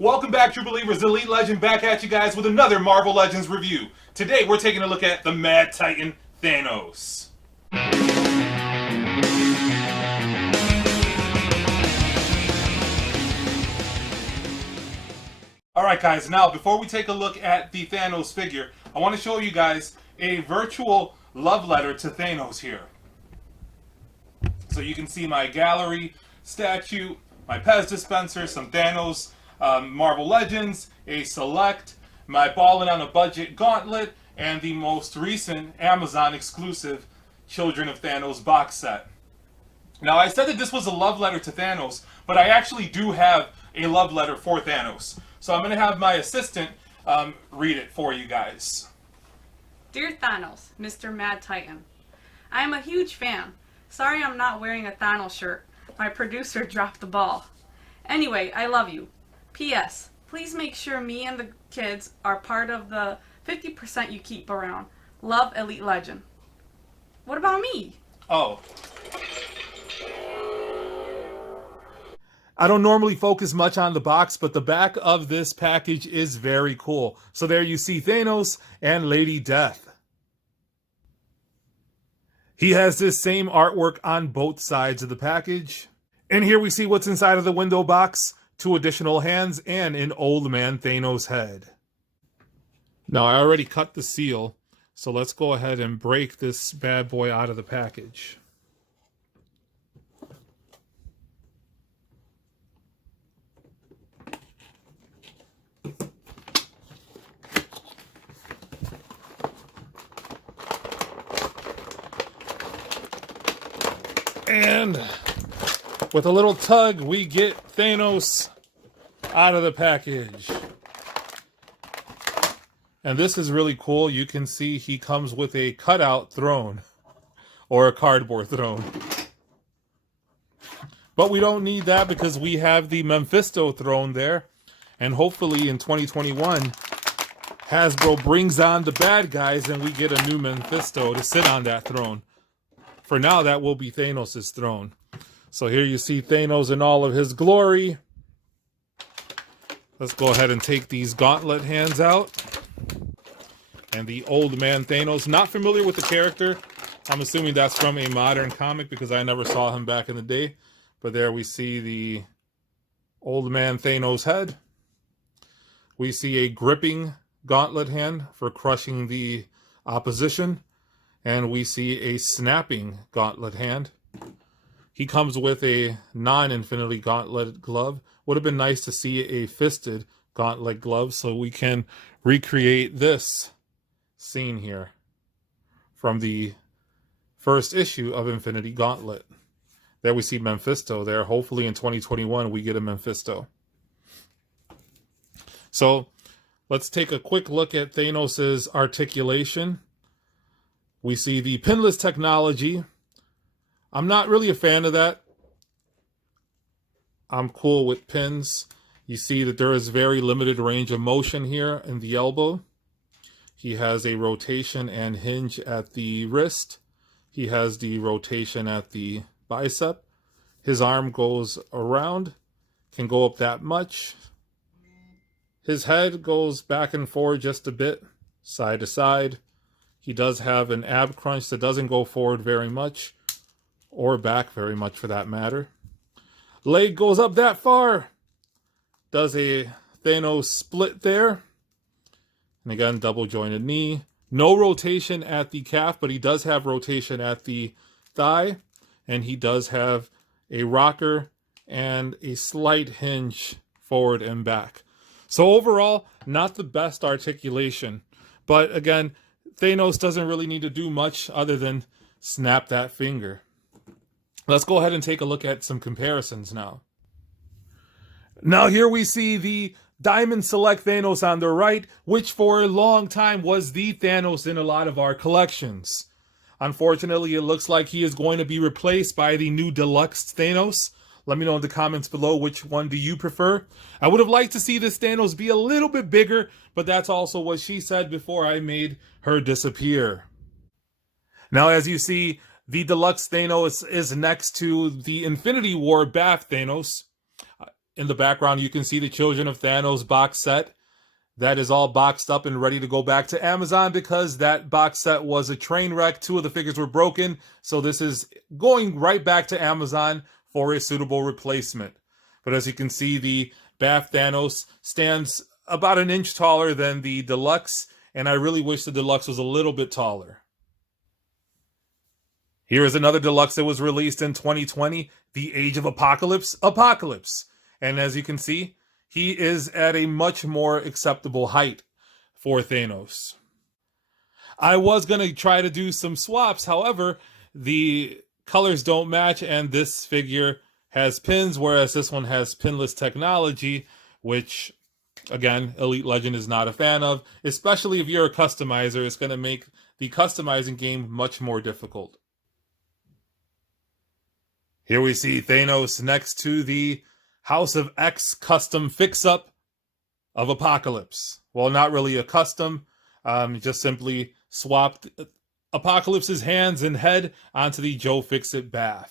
Welcome back, True Believers. Elite Legend back at you guys with another Marvel Legends review. Today we're taking a look at the Mad Titan Thanos. Alright guys, now before we take a look at the Thanos figure, I want to show you guys a virtual love letter to Thanos here. So you can see my gallery statue, my Pez dispenser, some Thanos Marvel Legends, a select, my Ballin' on a Budget Gauntlet, and the most recent Amazon exclusive Children of Thanos box set. Now I said that this was a love letter to Thanos, but I actually do have a love letter for Thanos. So I'm going to have my assistant read it for you guys. Dear Thanos, Mr. Mad Titan, I am a huge fan. Sorry I'm not wearing a Thanos shirt. My producer dropped the ball. Anyway, I love you. P.S. Please make sure me and the kids are part of the 50% you keep around. Love, Elite Legend. What about me? Oh. I don't normally focus much on the box, but the back of this package is very cool. So there you see Thanos and Lady Death. He has this same artwork on both sides of the package. And here we see what's inside of the window box. 2 additional hands and an old man Thanos head. Now I already cut the seal, so let's go ahead and break this bad boy out of the package. And with a little tug, we get Thanos out of the package. And this is really cool. You can see he comes with a cutout throne or a cardboard throne. But we don't need that because we have the Mephisto throne there. And hopefully in 2021, Hasbro brings on the bad guys and we get a new Mephisto to sit on that throne. For now, that will be Thanos' throne. So here you see Thanos in all of his glory. Let's go ahead and take these gauntlet hands out. And the old man Thanos. Not familiar with the character. I'm assuming that's from a modern comic because I never saw him back in the day. But there we see the old man Thanos head. We see a gripping gauntlet hand for crushing the opposition. And we see a snapping gauntlet hand. He comes with a non-infinity gauntlet glove. Would have been nice to see a fisted gauntlet glove so we can recreate this scene here from the first issue of Infinity Gauntlet. There we see Mephisto there. Hopefully in 2021 we get a Mephisto. So let's take a quick look at Thanos' articulation. We see the pinless technology. I'm not really a fan of that. I'm cool with pins. You see that there is very limited range of motion here in the elbow. He has a rotation and hinge at the wrist. He has the rotation at the bicep. His arm goes around, can go up that much. His head goes back and forward just a bit, side to side. He does have an ab crunch that doesn't go forward very much, or back very much for that matter. Leg goes up that far. Does a Thanos split there. And again, double jointed knee. No rotation at the calf, but he does have rotation at the thigh. And he does have a rocker and a slight hinge forward and back. So overall, not the best articulation. But again, Thanos doesn't really need to do much other than snap that finger. Let's go ahead and take a look at some comparisons now. Now here we see the Diamond Select Thanos on the right, which for a long time was the Thanos in a lot of our collections. Unfortunately, it looks like he is going to be replaced by the new Deluxe Thanos. Let me know in the comments below which one do you prefer. I would have liked to see this Thanos be a little bit bigger, but that's also what she said before I made her disappear. Now, as you see, the Deluxe Thanos is next to the Infinity War Bath Thanos. in the background, you can see the Children of Thanos box set. That is all boxed up and ready to go back to Amazon because that box set was a train wreck. 2 of the figures were broken. So this is going right back to Amazon for a suitable replacement. But as you can see, the BAF Thanos stands about an inch taller than the Deluxe. And I really wish the Deluxe was a little bit taller. Here is another Deluxe that was released in 2020, The Age of Apocalypse, Apocalypse. And as you can see, he is at a much more acceptable height for Thanos. I was going to try to do some swaps. However, the colors don't match, and this figure has pins, whereas this one has pinless technology, which, again, Elite Legend is not a fan of. Especially if you're a customizer, it's going to make the customizing game much more difficult. Here we see Thanos next to the House of X custom fix-up of Apocalypse. Well, not really a custom, just simply swapped Apocalypse's hands and head onto the Joe Fixit BAF.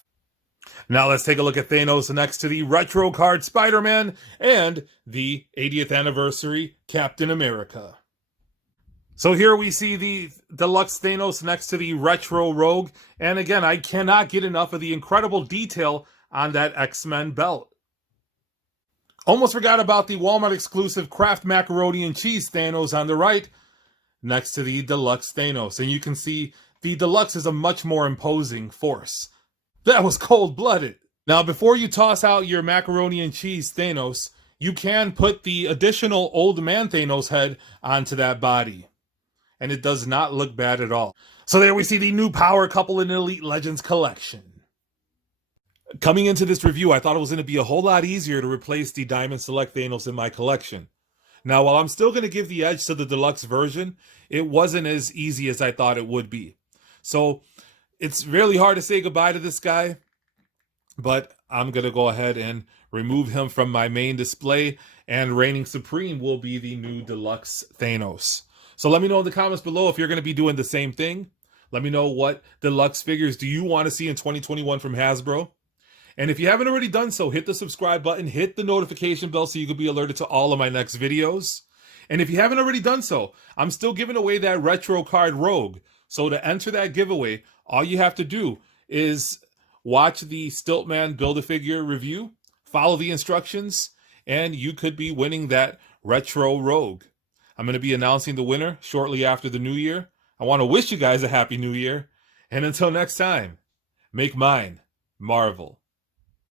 Now let's take a look at Thanos next to the retro card Spider-Man and the 80th anniversary Captain America. So here we see the Deluxe Thanos next to the retro Rogue, and again, I cannot get enough of the incredible detail on that X-Men belt. Almost forgot about the Walmart exclusive Kraft Macaroni and Cheese Thanos on the right, next to the Deluxe Thanos. And you can see the Deluxe is a much more imposing force. That was cold-blooded. Now, before you toss out your Macaroni and Cheese Thanos, you can put the additional Old Man Thanos head onto that body. And it does not look bad at all. So there we see the new power couple in Elite Legends collection. Coming into this review, I thought it was going to be a whole lot easier to replace the Diamond Select Thanos in my collection. Now, while I'm still going to give the edge to the Deluxe version, it wasn't as easy as I thought it would be. So, it's really hard to say goodbye to this guy, but I'm going to go ahead and remove him from my main display, and reigning supreme will be the new Deluxe Thanos. So let me know in the comments below if you're going to be doing the same thing. Let me know what Deluxe figures do you want to see in 2021 from Hasbro. And if you haven't already done so, hit the subscribe button, hit the notification bell so you can be alerted to all of my next videos. And if you haven't already done so, I'm still giving away that retro card Rogue. So to enter that giveaway, all you have to do is watch the Stiltman Build-A-Figure review, follow the instructions, and you could be winning that retro Rogue. I'm going to be announcing the winner shortly after the new year. I want to wish you guys a happy new year. And until next time, make mine Marvel.